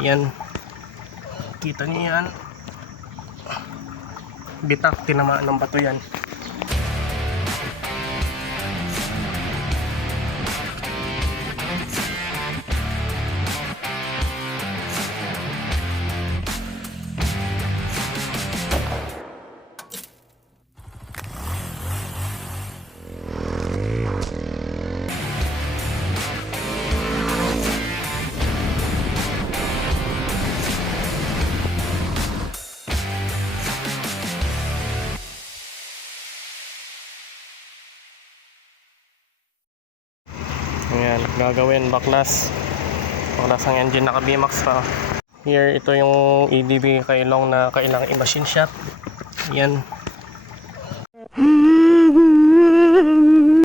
Yan, kita niyo yan, bitak, tinamaan ng bato yan. Ayan, gagawin baklas ang engine, naka VMAX pa. Here, ito yung ADB kailong na kailangang i-machine shop. Ayan,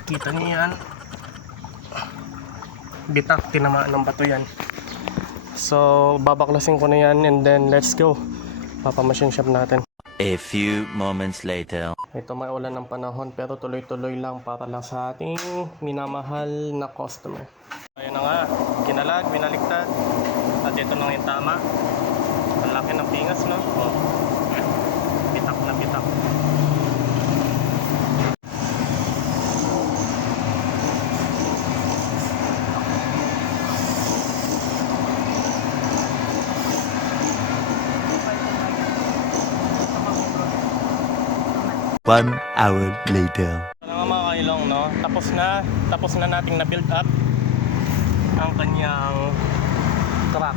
kita niyo yan, bitak, tinamaan ng bato yan. So babaklasin ko na yan and then let's go, papamachine shop natin. A few moments later. Ito, may ulan ng panahon pero tuloy-tuloy lang para lang sa ating minamahal na customer. Ayan na nga, kinalag, binaligtad, at ito na yung tama. Ang laki ng pingas, no? Oh. Bitak na bitak. One hour later. Ito na nga mga kailong, no? Tapos na nating na-build up ang kanyang truck.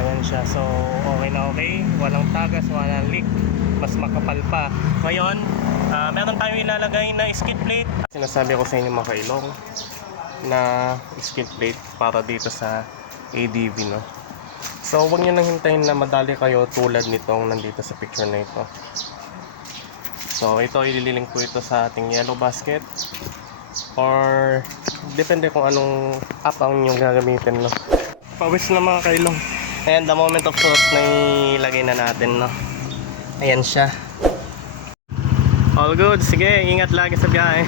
Ayan siya, so okay na okay, walang tagas, walang leak, mas makapal pa. Ngayon, meron tayong ilalagay na skid plate. Sinasabi ko sa inyo mga kailong na skid plate para dito sa ADV, no? So huwag nyo nang hintayin na madali kayo tulad nitong nandito sa picture na ito. So ito, ililink ko ito sa ating yellow basket or depende kung anong app ang inyong gagamitin, no? Pawis na mga kailong. Ayan, the moment of truth na ilagay na natin, no? Ayan siya. All good, sige, ingat lagi sa biyahe.